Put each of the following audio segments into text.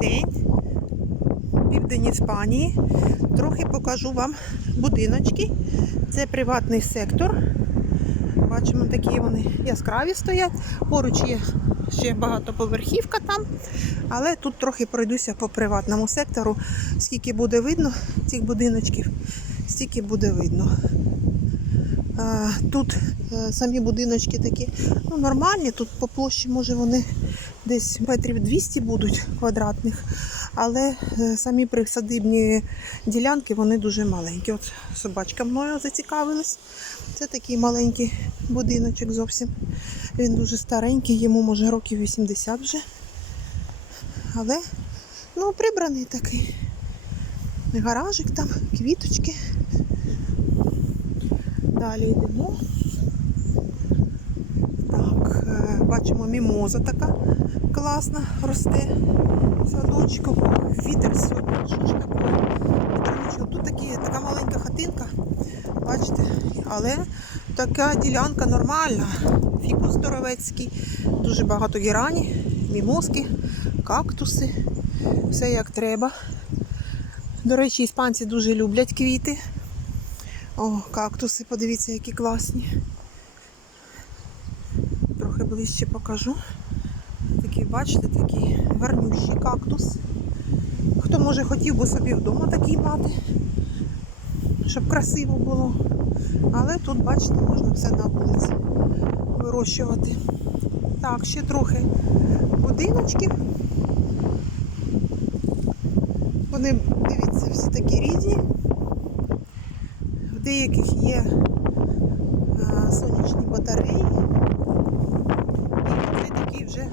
день, південь Іспанії. Трохи покажу вам будиночки. Це приватний сектор. Бачимо, такі вони яскраві стоять. Поруч є ще багатоповерхівка там. Але тут трохи пройдуся по приватному сектору. Скільки буде видно цих будиночків, стільки буде видно. Тут е, самі будиночки такі ну, нормальні. Тут по площі, може, вони десь метрів 200 будуть квадратних, але е, самі присадибні ділянки вони дуже маленькі. От собачка мною зацікавилась. Це такий маленький будиночок зовсім. Він дуже старенький, йому може років 80 вже. Але ну, прибраний такий. Гаражик там, квіточки. Далі йдемо. Так, е, бачимо мімоза така класна росте в садочку. Вітер сьогодні що ж Тут такі, така маленька хатинка, бачите, але така ділянка нормальна. Фікус здоровецький, дуже багато герані, мімозки, кактуси, все як треба. До речі, іспанці дуже люблять квіти. О, кактуси, подивіться, які класні. Трохи ближче покажу. Такі, бачите, такий гарнющий кактус. Хто може хотів би собі вдома такий мати, щоб красиво було. Але тут, бачите, можна все на вулиці вирощувати. Так, ще трохи будиночків. Вони, дивіться, всі такі різні. В деяких є а, сонячні батареї. І це такі вже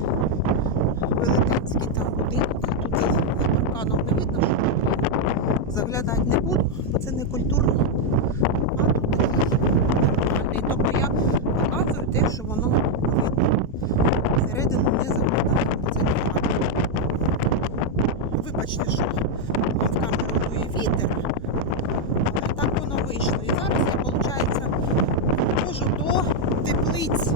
велетенський там будинок. Тут за за парканом не видно, що тут є. заглядати не буду, бо це не культурно. А тут такий нормальний. Тобто я показую те, що воно видно. Всередину не заглядаю, бо це негарно. Вибачте, що вам в камеру дує вітер. Але так воно вийшло. І зараз я, виходить, можу до теплиць.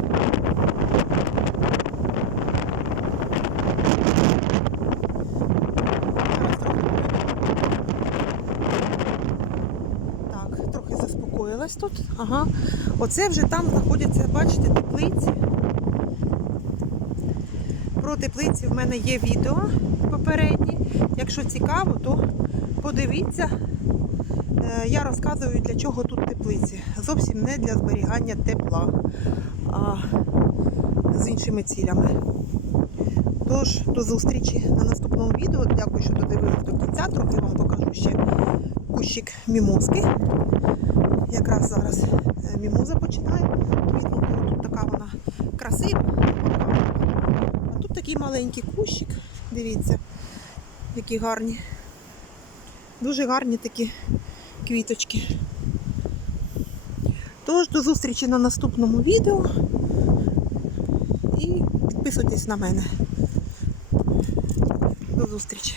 Зараз трохи Так, трохи заспокоїлась тут. Ага. Оце вже там знаходяться, бачите, теплиці. Про теплиці в мене є відео попередні. Якщо цікаво, то подивіться. Е, Я розказую, для чого тут теплиці. Зовсім не для зберігання тепла, а з іншими цілями. Тож, до зустрічі на наступному відео. Дякую, що додивились до кінця. Трохи вам покажу ще кущик мімозки. Якраз зараз е, мімоза починає квітнути. Тут така вона красива. А тут такий маленький кущик. Дивіться, які гарні. Дуже гарні такі квіточки. Тож, до зустрічі на наступному відео. І підписуйтесь на мене. До зустрічі.